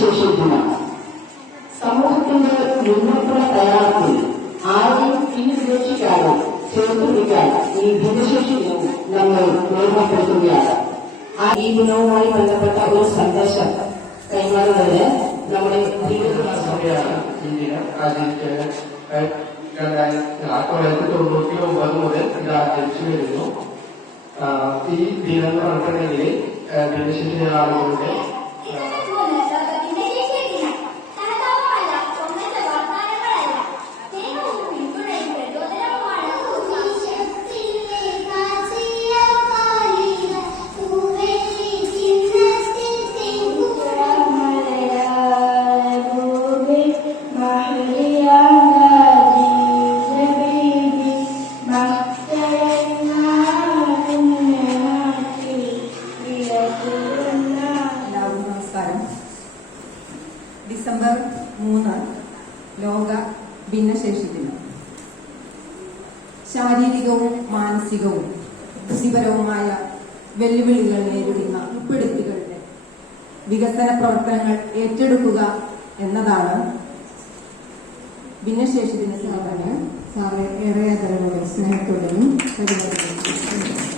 ശേഷിക്കുന്നത് സമൂഹത്തിന്റെ മുന്നോട്ടുള്ള തയ്യാറെടുപ്പിൽ ആരെയും ഇനി ഉപേക്ഷിക്കാതെ ചേർത്ത് പിടിക്കാൻ ഈ ഭിന്നശേഷിയും നമ്മൾ ഓർമ്മപ്പെടുത്തുകയാണ്. ആ ഈ ദിനവുമായി ബന്ധപ്പെട്ട ഒരു സന്ദേശം കൈമാറുന്നത് നമ്മുടെ രണ്ടായിരത്തി തൊള്ളായിരത്തി തൊണ്ണൂറ്റി ഒമ്പത് മുതൽ ഇത് ആചരിച്ചു വരുന്നു. ഈ ദിനം എന്ന് പറഞ്ഞിട്ടുണ്ടെങ്കിൽ ഭിന്നശേഷി ആളുകളുടെ ഡിസംബർ മൂന്ന് ലോക ഭിന്നശേഷി ദിനം ശാരീരികവും മാനസികവും ബുദ്ധിപരവുമായ വെല്ലുവിളികൾ നേരിടുന്ന ഉൾപ്പെടുത്തികളുടെ വികസന പ്രവർത്തനങ്ങൾ ഏറ്റെടുക്കുക എന്നതാണ് ഭിന്നശേഷി ദിന സംഘടന സാറെ ഏറെ ആദരവോടെ സ്നേഹത്തോടെയും പരിപാടികളും